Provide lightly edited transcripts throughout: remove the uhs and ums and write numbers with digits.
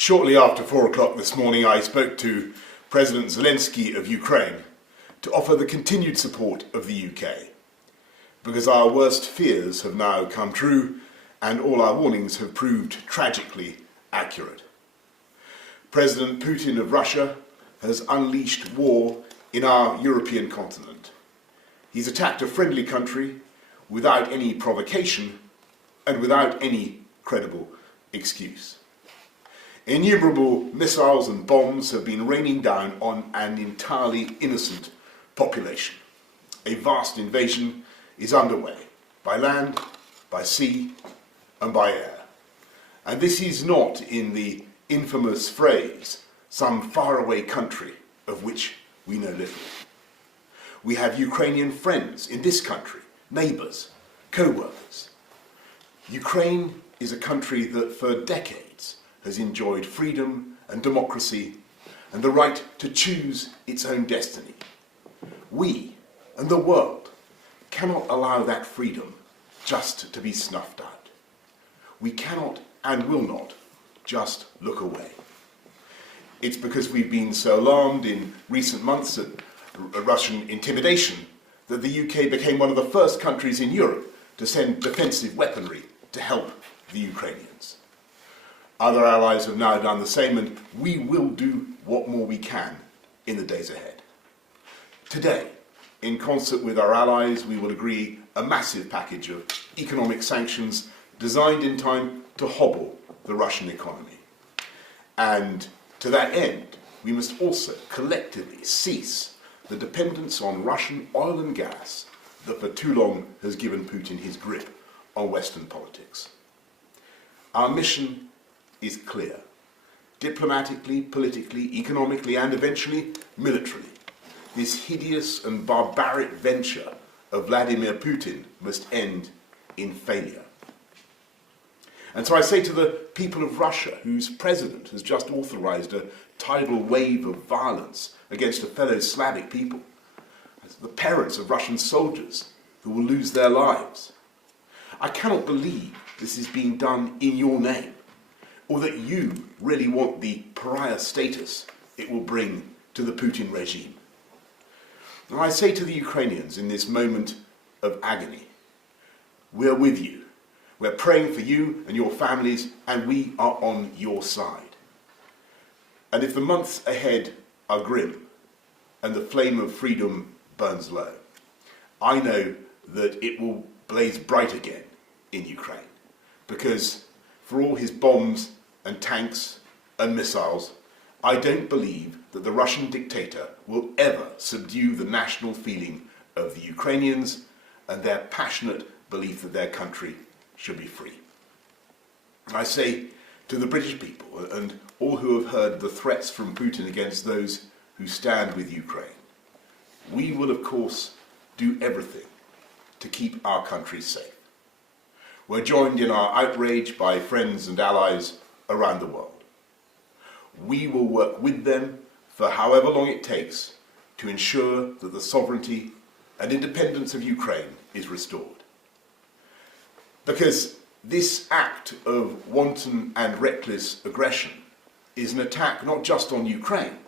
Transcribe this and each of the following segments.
Shortly after 4 o'clock this morning, I spoke to President Zelensky of Ukraine to offer the continued support of the UK, because our worst fears have now come true and all our warnings have proved tragically accurate. President Putin of Russia has unleashed war in our European continent. He's attacked a friendly country without any provocation and without any credible excuse. Innumerable missiles and bombs have been raining down on an entirely innocent population. A vast invasion is underway, by land, by sea, and by air. And this is not in the infamous phrase, some faraway country of which we know little. We have Ukrainian friends in this country, neighbours, co-workers. Ukraine is a country that for decades has enjoyed freedom and democracy and the right to choose its own destiny. We and the world cannot allow that freedom just to be snuffed out. We cannot and will not just look away. It's because we've been so alarmed in recent months at Russian intimidation that the UK became one of the first countries in Europe to send defensive weaponry to help the Ukrainians. Other allies have now done the same, and we will do what more we can in the days ahead. Today, in concert with our allies, we will agree a massive package of economic sanctions designed in time to hobble the Russian economy. And to that end, we must also collectively cease the dependence on Russian oil and gas that for too long has given Putin his grip on Western politics. Our mission is clear. Diplomatically, politically, economically, and eventually militarily, this hideous and barbaric venture of Vladimir Putin must end in failure. And so I say to the people of Russia, whose president has just authorized a tidal wave of violence against a fellow Slavic people, as the parents of Russian soldiers who will lose their lives, I cannot believe this is being done in your name, or that you really want the pariah status it will bring to the Putin regime. And I say to the Ukrainians in this moment of agony, we're with you. We're praying for you and your families, and we are on your side. And if the months ahead are grim and the flame of freedom burns low, I know that it will blaze bright again in Ukraine, because for all his bombs and tanks and missiles, I don't believe that the Russian dictator will ever subdue the national feeling of the Ukrainians and their passionate belief that their country should be free. I say to the British people and all who have heard the threats from Putin against those who stand with Ukraine, we will of course do everything to keep our country safe. We're joined in our outrage by friends and allies around the world. We will work with them for however long it takes to ensure that the sovereignty and independence of Ukraine is restored. Because this act of wanton and reckless aggression is an attack not just on Ukraine,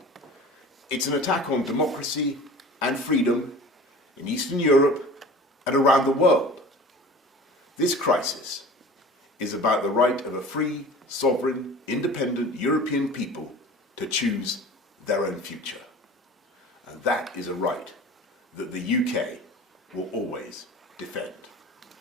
it's an attack on democracy and freedom in Eastern Europe and around the world. This crisis is about the right of a free, sovereign, independent European people to choose their own future. And that is a right that the UK will always defend.